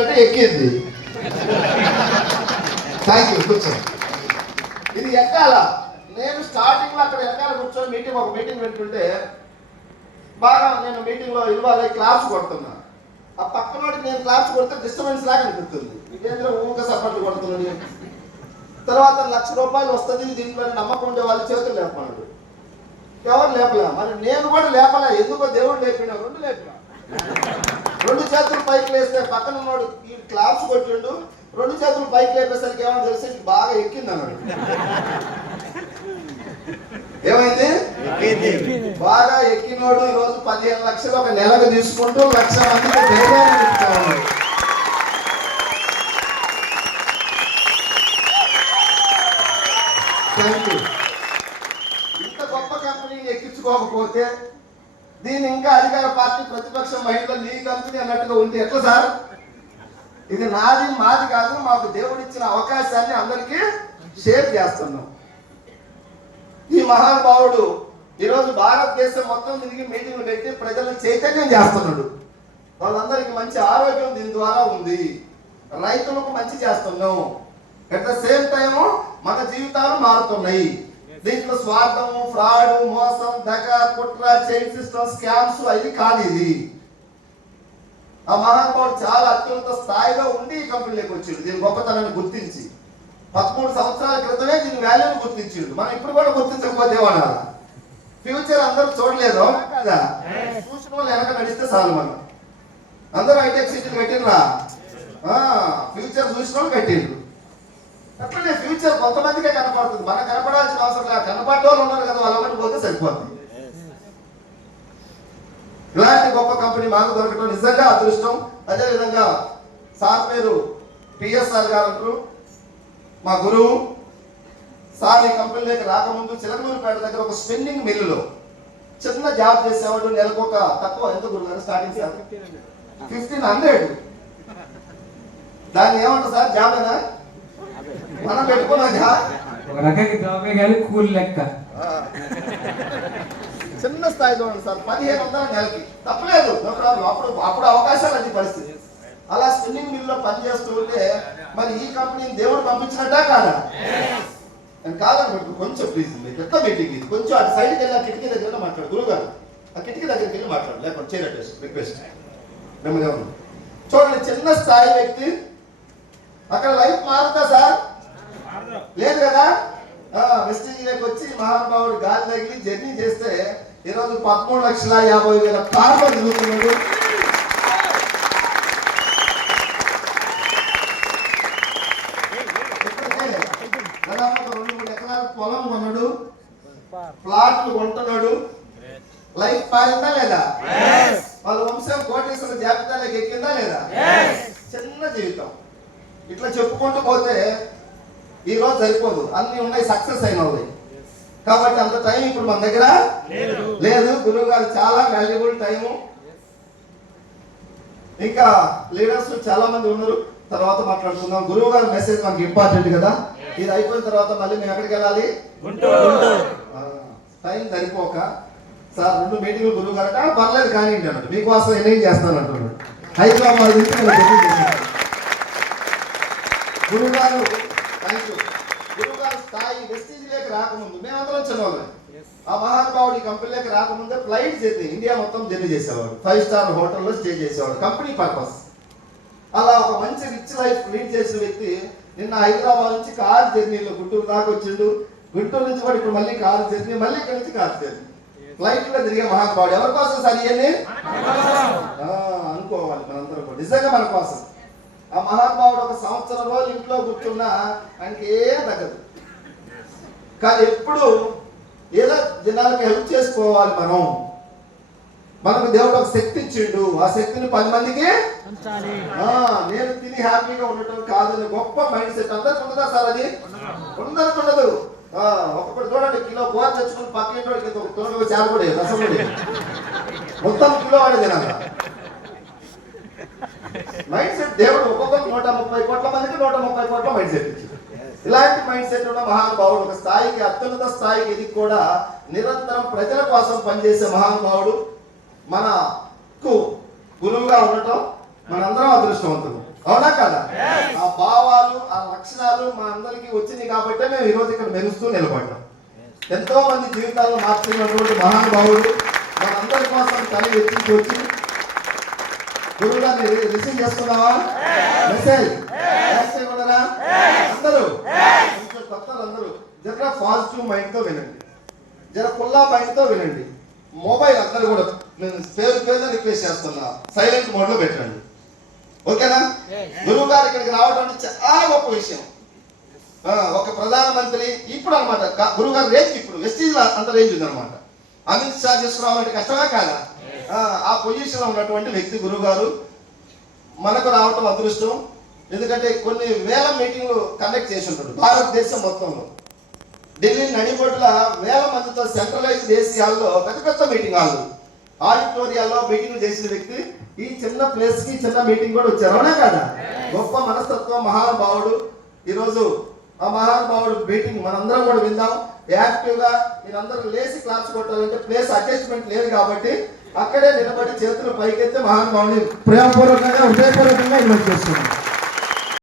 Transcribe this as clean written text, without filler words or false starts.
అంటే ఎక్కింది. Thank you. కూర్చో. ఇది ఎక్కాల. నేను స్టార్టింగ్ లో అక్కడ వెనకాల కూర్చొని ఒక మీటింగ్ పెట్టుకుంటే బాగా నేను మీటింగ్ లో ఇవ్వాలి క్లాస్ కొడుతున్నా. ఆ పక్కన నేను క్లాస్ కొడితే డిస్టర్బెన్స్ లాగా అనిపిస్తుంది. ఇదేంద్ర ఊరికే సపోర్ట్లు కొడుతున్నాడు. తర్వాత ₹1,00,000 వస్తుంది, దీంట్లో నమ్మకం ఉండే వాళ్ళు చేతులు లేపన్నాడు. ఎవరు లేపలే. మరి నేను కూడా లేపలే. ఎందుకో దేవుడు లేపినా. రెండు చేతులు పైకి లేస్తే పక్కన ఉన్నాడు ఈ క్లాస్ కొట్టిండు. 2 చేతులు పైకి లేపేసరికి ఏమో తెలిసి బాగా ఎక్కింది అన్నాడు. ఏమైంది? బాగా ఎక్కినోడు ఈరోజు 15 లక్షలు ఒక నెలకు తీసుకుంటూ 1,00,000 మందికి ధైర్యాన్ని చెప్తాను. ఇంత గొప్ప కంపెనీని ఎక్కించుకోకపోతే దీని ఇంకా అధికార పార్టీ ప్రతిపక్ష మహిళలు నీ కంపెనీ అన్నట్టుగా ఉంది. ఎట్లా సార్? ఇది నాది మాది కాదు, మాకు దేవుడిచ్చిన అవకాశాన్ని అందరికీ షేర్ చేస్తున్నాం. ఈ మహానుభావుడు ఈరోజు భారతదేశం మొత్తం తిరిగి మీటింగ్లు పెట్టి ప్రజలను చైతన్యం చేస్తున్నాడు. వాళ్ళందరికీ మంచి ఆరోగ్యం దీని ద్వారా ఉంది. రైతులకు మంచి చేస్తున్నాం. అట్ ద సేమ్ టైం మన జీవితాలు మారుతున్నాయి. దీంట్లో స్వార్థము, ఫ్రాడ్, మోసం, దగ, కుట్ర, చైన్ సిస్టమ్, స్కామ్స్ అది కాదు. ఇది ఆ మహానుభావుడు చాలా అత్యున్నత స్థాయిలో ఉండి ఈ కంపెనీలోకి వచ్చాడు. దీని గొప్పతనాన్ని గుర్తించి 13 సంవత్సరాల క్రితమే దీని వాల్యూని గుర్తించాడు. మనం ఇప్పుడు కూడా గుర్తించకపోతే ఏమన్నా ఫ్యూచర్ అందరూ చూడలేదు కదా. చూసిన వాళ్ళు వెనక నడిస్తే చాలు. మనం అందరూ హైటెక్ సిటీలు కట్టినరా? ఫ్యూచర్ చూసిన వాళ్ళు కట్టిండ్రు. అట్లనే ఫ్యూచర్ కొంతమందికే కనపడుతుంది. మనకు కనపడాల్సిన అవసరం లేదు. కనపడే వాళ్ళు ఉన్నారు కదా, వాళ్ళని పోతే సరిపోతుంది. ఇలాంటి గొప్ప కంపెనీ మాకు దొరకడం నిజంగా అదృష్టం. అదేవిధంగా సార్ పేరు పిఎస్ఆర్ గారు, మా గురువు. సార్ ఈ కంపెనీలోకి రాకముందు చిలకలూరుపేట దగ్గర ఒక స్పిన్నింగ్ మిల్లులో చిన్న జాబ్ చేసేవాడు. నెలకు ఒక తక్కువ ఎంత గురుగారు స్టార్టింగ్ సార్? 1500. దాన్ని ఏమంటారు సార్? జాబేనా? మనం పెట్టుకున్నా చిన్న స్థాయిలో ఉంది సార్. 1500 నెలకి తప్పలేదు, అప్పుడు అవకాశాలు అది పరిస్థితి. అలా స్పిన్నింగ్ మిల్ లో పనిచేస్తూ ఉంటే మరి ఈ కంపెనీని దేవుడు పంపించినట్టా కాదా? నేను కాదనుకుంటు కొంచెం ప్లీజ్ పెద్ద మీటింగ్ ఇది. కొంచెం అటు సైడ్కి వెళ్ళి ఆ కిటికీ దగ్గర మాట్లాడు. గురువు గారు ఆ కిటికీ దగ్గరికి వెళ్ళి మాట్లాడు. లేకపోతే చేయనట్టు రిక్వెస్ట్ మిమ్మల్ని. చూడండి, చిన్న స్థాయి వ్యక్తి అక్కడ లైఫ్ మారుతా సార్? లేదు కదా. వెస్టింగ్లోకి వచ్చి మహానుభావుడు గాలి తగిలి జర్నీ చేస్తే ఈరోజు 13,50,000 కార్లు తిరుగుతున్నాడు. దాదాపు 2-3 ఎకరాల పొలం కొన్నాడు, ప్లాట్లు కొంటున్నాడు. లైఫ్ మారిందా లేదా? వాళ్ళ వంశం కోటేశ్వర జాబితాలోకి ఎక్కిందా లేదా? చిన్న జీవితం. ఇట్లా చెప్పుకుంటూ పోతే ఈ రోజు సరిపోదు. అన్ని ఉన్నాయి, సక్సెస్ అయిన ఉన్నాయి. కాబట్టి అంత టైం ఇప్పుడు మన దగ్గర లేదు. గురువు గారు చాలా వాల్యుబుల్ టైము. ఇంకా లీడర్స్ చాలా మంది ఉన్నారు, తర్వాత మాట్లాడుకుందాం. గురువు గారి మెసేజ్ మనకి ఇంపార్టెంట్ కదా. ఇది అయిపోయిన తర్వాత మళ్ళీ మేము ఎక్కడికి వెళ్ళాలి? టైం సరిపోక సార్ 2 మీటింగ్లు గురువు గారు పర్లేదు కానీ అన్నాడు. మీకోసం ఎన్ని చేస్తాను అంటున్నాడు. హైదరాబాద్ నుంచి గురువు గారు స్థాయి వెస్టీజ్లోకి రాకముందు మేమందరం చిన్నవాళ్ళం. ఆ మహానుభావుడు ఈ కంపెనీలోకి రాకముందే ఫ్లైట్ జర్నీ ఇండియా మొత్తం జర్నీ చేసేవాడు. 5 స్టార్ హోటల్లో స్టే చేసేవాడు కంపెనీ పర్పస్. అలా ఒక మంచి రిచ్ లైఫ్ లీడ్ చేసిన వ్యక్తి నిన్న హైదరాబాద్ నుంచి కార్ జర్నీలో గుంటూరు దాకా వచ్చిండు. గుంటూరు నుంచి కూడా ఇప్పుడు మళ్ళీ కార్ జర్నీ, మళ్ళీ ఇక్కడ నుంచి కార్ జర్నీ, ఫ్లైట్ లో తిరిగే మహానుభావుడు. ఎవరి కోసం సార్ ఇవన్నీ? అనుకోవాలి మనందరం కూడా నిజంగా మన కోసం. ఆ మహానుభావుడు ఒక 1 సంవత్సరం రోజులు ఇంట్లో కూర్చున్నా ఆయనకి ఏం తగ్గదు. కానీ ఎప్పుడు ఏదో జనాలకు హెల్ప్ చేసుకోవాలి. మనకు దేవుడు ఒక శక్తి ఇచ్చిండు. ఆ శక్తిని 10 మందికి నేను తిని హ్యాపీగా ఉండటం కాదు గొప్ప మైండ్ సెట్ అందరికి ఉండదా సార్? అది అందరికి ఉండదు. ఒక్కొక్కటి చూడండి, కిలో కూర తెచ్చుకుని పక్కన తొలగ చేరకూడే రసం మొత్తం కిలో వాడే తినాలి. మైండ్ సెట్ దేవుడు ఒక్కొక్కరికి 130 కోట్ల మందికి 130 కోట్ల మైండ్ సెట్ ఇచ్చింది. ఇలాంటి మైండ్ సెట్ ఉన్న మహానుభావుడు ఒక స్థాయికి, అత్యున్నత స్థాయికి ఇది కూడా నిరంతరం ప్రజల కోసం పనిచేసే మహానుభావుడు మనకు గురువుగా ఉండటం మనందరం అదృష్టవంతులు. అవునా కదా? ఆ భావాలు ఆ లక్షణాలు మా అందరికి వచ్చినాయి కాబట్టి మేము ఈరోజు ఇక్కడ మెరుస్తూ నిలబడ్డాం. ఎంతో మంది జీవితాలను మార్చినటువంటి మహానుభావుడు మనందరి కోసం తల్లి వెచ్చించి వచ్చి గురువు గారిని రిసీవ్ చేసుకున్నావా? మెసేజ్ ఉండరా? అందరూ కొంచెం కొత్తలు అందరూ జర పాజిటివ్ మైండ్ తో వినండి, జర పుల్లా మైండ్ తో వినండి. మొబైల్ అందరూ కూడా నేను పేరు పేరు రిక్వెస్ట్ చేస్తున్నా, సైలెంట్ మోడ్ లో పెట్టండి. ఓకేనా? గురువు గారు ఇక్కడికి రావడం చాలా గొప్ప విషయం. ఒక ప్రధానమంత్రి ఇప్పుడు అనమాట గురువు గారు రేంజ్ ఇప్పుడు వెస్టీజ్ అంత రేంజ్ ఉంది అనమాట. అమిత్ షా తీసుకురావాలంటే కష్టమే కాదా? ఆ పొజిషన్ లో ఉన్నటువంటి వ్యక్తి గురువు గారు మనకు రావటం అదృష్టం. ఎందుకంటే కొన్ని వేల మీటింగ్లు కండక్ట్ చేసి ఉంటాడు భారతదేశం మొత్తంలో. ఢిల్లీ నడిబొడ్ల వేల మందితో సెంట్రలైజ్ ఏసీ హాల్లో పెద్ద పెద్ద మీటింగ్ హాల్ ఆడిటోరియాల్లో మీటింగ్ చేసిన వ్యక్తి ఈ చిన్న ప్లేస్ కి చిన్న మీటింగ్ కూడా వచ్చారు. అవునా కదా? గొప్ప మనస్తత్వం మహానుభావుడు. ఈరోజు ఆ మహానుభావుడు మీటింగ్ మనందరం కూడా విందాం. యాక్టివ్ గా మీరందరూ లేచి క్లాస్ కొట్టాలంటే ప్లేస్ అడ్జస్ట్మెంట్ లేదు కాబట్టి అక్కడే నిలబడి చేతులు పైకెత్తి మహానుభావుని ప్రేమపూర్వకంగా హృదయపూర్వకంగా ఇన్వైట్ చేస్తున్నాం.